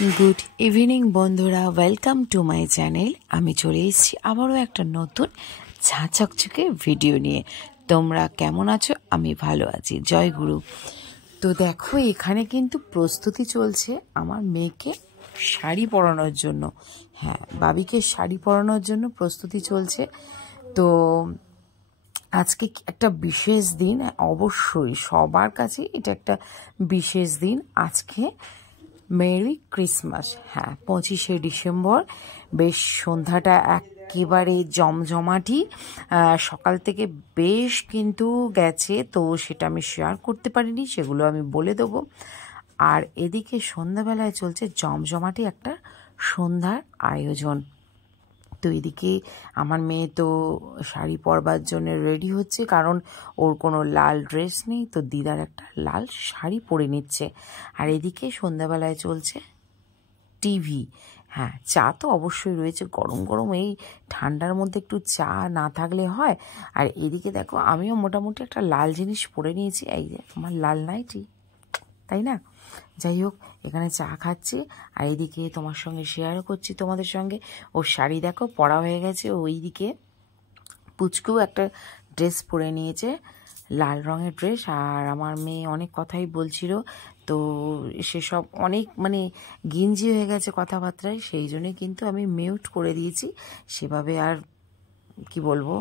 Good evening बंधुरा welcome to my channel. आमी चले एसेছি আবারও একটা নতুন ঝাঁচকচকে ভিডিও নিয়ে। তোমরা কেমন আছো? আমি ভালো আছি, জয় গুরু। তো দেখো এখানে কিন্তু প্রস্তুতি চলছে আমার মেয়েকে শাড়ি পরানোর জন্য। হ্যাঁ, বাবিকে শাড়ি পরানোর জন্য প্রস্তুতি চলছে। তো আজকে একটা বিশেষ দিন, অবশ্যই সবার কাছে এটা একটা বিশেষ দিন। আজকে মেরি ক্রিসমাস। হ্যাঁ, 25শে ডিসেম্বর। বেশ সন্ধ্যাটা একেবারে জমজমাটি। সকাল থেকে বেশ কিন্তু গেছে, তো সেটা আমি শেয়ার করতে পারিনি, সেগুলো আমি বলে দেবো। আর এদিকে সন্ধ্যাবেলায় চলছে জমজমাটি একটা সন্ধ্যার আয়োজন। তো এদিকে আমার মেয়ে তো শাড়ি পরবার জন্য রেডি হচ্ছে, কারণ ওর কোনো লাল ড্রেস নেই, তো দিদার একটা লাল শাড়ি পরে নিচ্ছে। আর এদিকে সন্ধ্যাবেলায় চলছে টিভি। হ্যাঁ, চা তো অবশ্যই রয়েছে, গরম গরম এই ঠান্ডার মধ্যে একটু চা না থাকলে হয়। আর এদিকে দেখো আমিও মোটামুটি একটা লাল জিনিস পরে নিয়েছি, এই যে আমার লাল নাইটি, তাই না? যাই হোক, এখানে চা খাচ্ছি আর এইদিকে তোমার সঙ্গে শেয়ারও করছি তোমাদের সঙ্গে। ওর শাড়ি দেখো পরা হয়ে গেছে। ওইদিকে পুচকুও একটা ড্রেস পরে নিয়েছে, লাল রঙের ড্রেস। আর আমার মেয়ে অনেক কথাই বলছিল, তো সেসব অনেক গিঞ্জি হয়ে গেছে কথাবার্তায়, সেই জন্যে কিন্তু আমি মিউট করে দিয়েছি। সেভাবে আর কি বলবো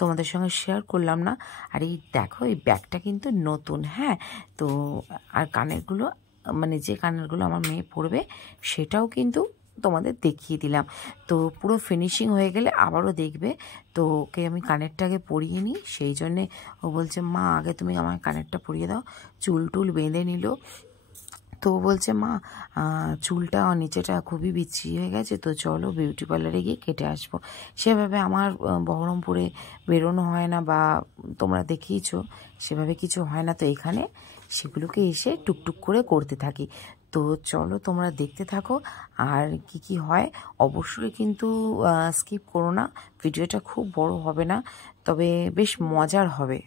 তোমাদের সঙ্গে শেয়ার করলাম না। আর এই দেখো এই ব্যাগটা কিন্তু নতুন। হ্যাঁ, তো আর কানেরগুলো যে কানেরগুলো আমার মেয়ে পরবে সেটাও কিন্তু তোমাদের দেখিয়ে দিলাম। তো পুরো ফিনিশিং হয়ে গেলে আবারও দেখবে। তো ওকে আমি কানেরটাকে পরিয়ে নিই, সেই জন্যে ও বলছে মা আগে তুমি আমার কানেরটা পরিয়ে দাও। চুল টুল বেঁধে নিল। তো বলছে মা চুলটা নিচেটা খুবই বিচ্ছিরি হয়ে গেছে, তো চলো বিউটি পার্লারে গিয়ে কেটে আসবো। সেভাবে আমার বহরমপুরে বেরোনো হয় না, বা তোমরা দেখিয়েছো সেভাবে কিছু হয় না। তো এখানে সেগুলোকে এসে টুকটুক করে করতে থাকি। তো চলো তোমরা দেখতে থাকো আর কি কি হয়। অবশ্যই কিন্তু স্কিপ করো না, ভিডিওটা খুব বড় হবে না, তবে বেশ মজার হবে।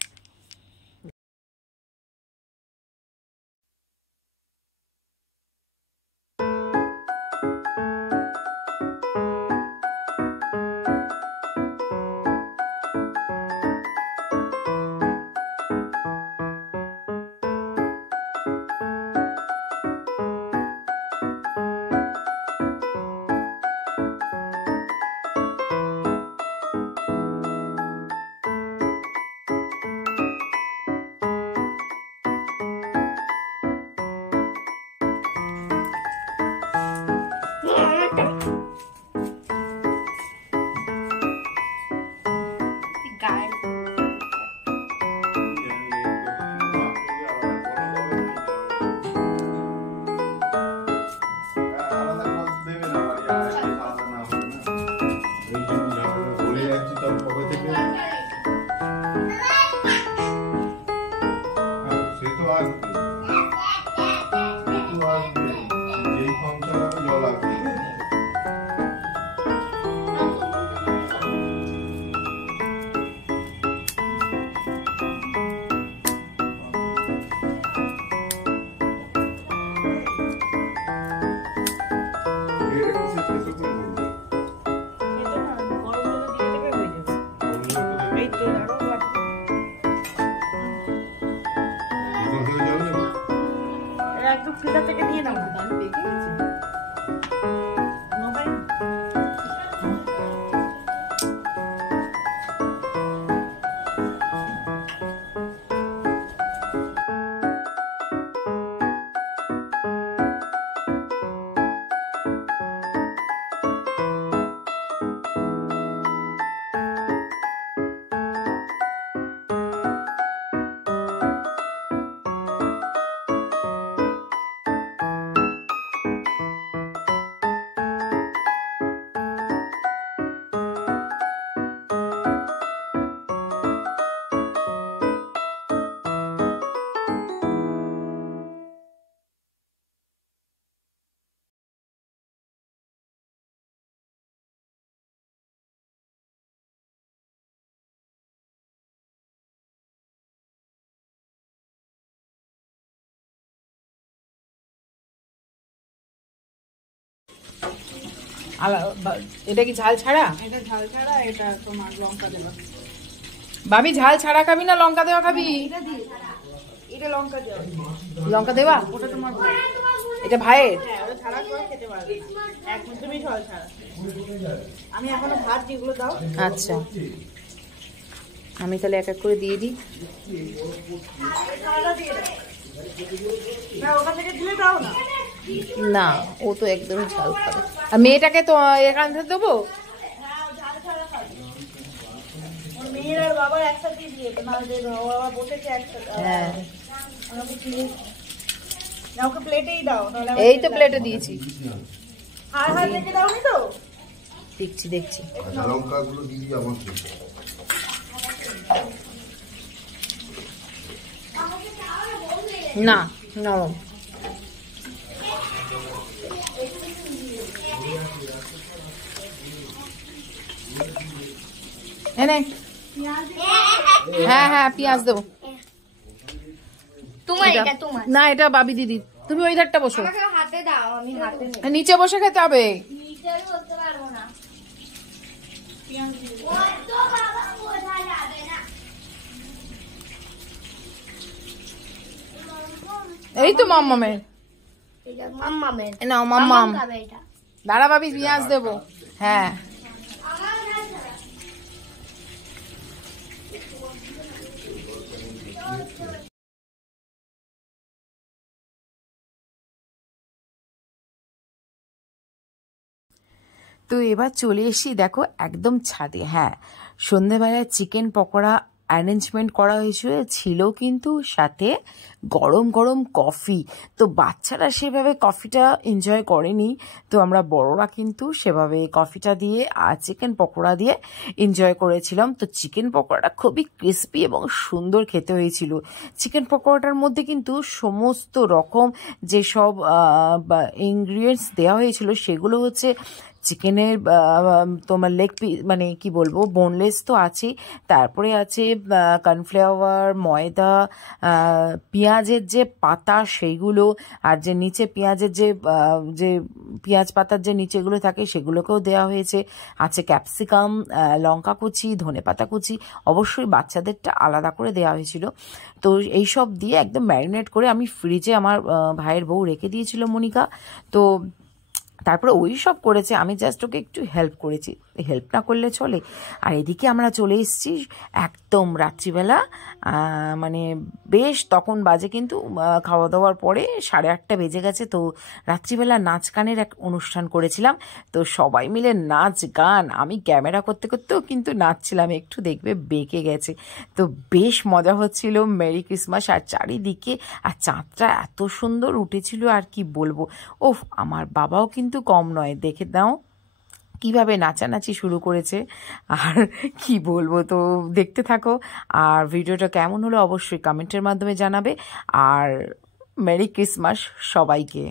এটা কি ঝাল ছাড়া? এটা ঝাল ছাড়া, এটা তোমার লঙ্কা দেওয়া। ভাবি ঝাল ছাড়া খাবি না লঙ্কা দেওয়া খাবি? এটা লঙ্কা দেওয়া। লঙ্কা দেওয়া? ওটা তোমার ভাই। এটা ভাইয়ের? হ্যাঁ, ওটা ছাড়া করে খেতে পারবে না, একদমই ঝাল ছাড়া। আমি এখনো ভাত যেগুলো দাও। আচ্ছা, আমি তাহলে এক এক করে দিয়ে দিই। না, ওখান থেকে তুলে দাও না। না, ও তো একদমই ঝাল খাবে। আর মেয়েটাকে তো এখান থেকে দেবো? মেয়ের আর বাবার একসাথে দিয়ে না, যে বাবা বসেছে একসাথে। হ্যাঁ, না, ওকে প্লেটেই দাও। এই তো প্লেটে দিয়েছি। হাড় হাড় রেখে দাও নি তো? দেখছি দেখছি। কাঁচা লঙ্কাগুলো দিয়ে দিই আমার থেকে। না, নরম। এনে, হ্যাঁ হ্যাঁ পেঁয়াজ দেবো। না, এটা বাবি দিদি। তুমি ওই ধারটা বসো, হাতে দাও, আমি হাতে নেব। নিচে বসে খেতে হবে। নিচে আমি বলতে পারবো না। ওই তো বাবা বোঝা যাবে না। এই তো মাম্মামের। এটা মাম্মামের। নাও মাম্মাম। খাবে এটা। দাঁড়া ভাবি, পেঁয়াজ দেবো। হ্যাঁ, আমার ঝাল ছাড়া। তো এবার চলে এসি দেখো একদম ছাদে। হ্যাঁ, সন্ধেবেলায় চিকেন পকোড়া অ্যারেঞ্জমেন্ট করা হয়েছিল, ছিল কিন্তু সাথে গরম গরম কফি। তো বাচ্চারা সেভাবে কফিটা এনজয় করেনি, তো আমরা বড়রা কিন্তু সেভাবে কফিটা দিয়ে আর চিকেন পকোড়া দিয়ে এনজয় করেছিলাম। তো চিকেন পকোড়াটা খুবই ক্রিস্পি এবং সুন্দর খেতে হয়েছিল। চিকেন পকোড়াটার মধ্যে কিন্তু সমস্ত রকম যেসব ইনগ্রিডিয়েন্টস দেওয়া হয়েছিল সেগুলো হচ্ছে চিকেনের তোমার লেগ পিস, মানে কি বলবো, বোনলেস তো আছে, তারপরে আছে কর্নফ্লাওয়ার, ময়দা, পেঁয়াজের যে পাতা সেইগুলো, আর যে নিচে পেঁয়াজের যে পেঁয়াজ পাতার যে নিচেগুলো থাকে সেগুলোকেও দেওয়া হয়েছে, আছে ক্যাপসিকাম, লঙ্কা কুচি, ধনে পাতা কুচি, অবশ্যই বাচ্চাদেরটা আলাদা করে দেওয়া হয়েছিল। তো এইসব দিয়ে একদম ম্যারিনেট করে আমি ফ্রিজে আমার ভাইয়ের বউ রেখে দিয়েছিল মনিকা। তো তারপরে ওই সব করেছে, আমি জাস্ট ওকে একটু হেল্প করেছি, হেল্প না করলে চলে। আর এদিকে আমরা চলে এসেছি একদম রাত্রিবেলা, মানে বেশ তখন বাজে কিন্তু খাওয়া দাওয়ার পরে 8:30 বেজে গেছে। তো রাত্রিবেলা নাচ গানের এক অনুষ্ঠান করেছিলাম, তো সবাই মিলে নাচ গান, আমি ক্যামেরা করতে করতেও কিন্তু নাচছিলাম, একটু দেখবে বেঁকে গেছে। তো বেশ মজা হচ্ছিল, মেরি ক্রিসমাস। আর চারিদিকে আর চাঁদটা এত সুন্দর উঠেছিল আর কি বলবো। ওফ, আমার বাবাও কিন্তু কম নয়, দেখে দাও কিভাবে নাচানাচি শুরু করেছে। আর কি বলবো, তো দেখতে থাকো। আর ভিডিওটা কেমন হলো অবশ্যই কমেন্টের মাধ্যমে জানাবে। আর মেরি ক্রিসমাস সবাইকে।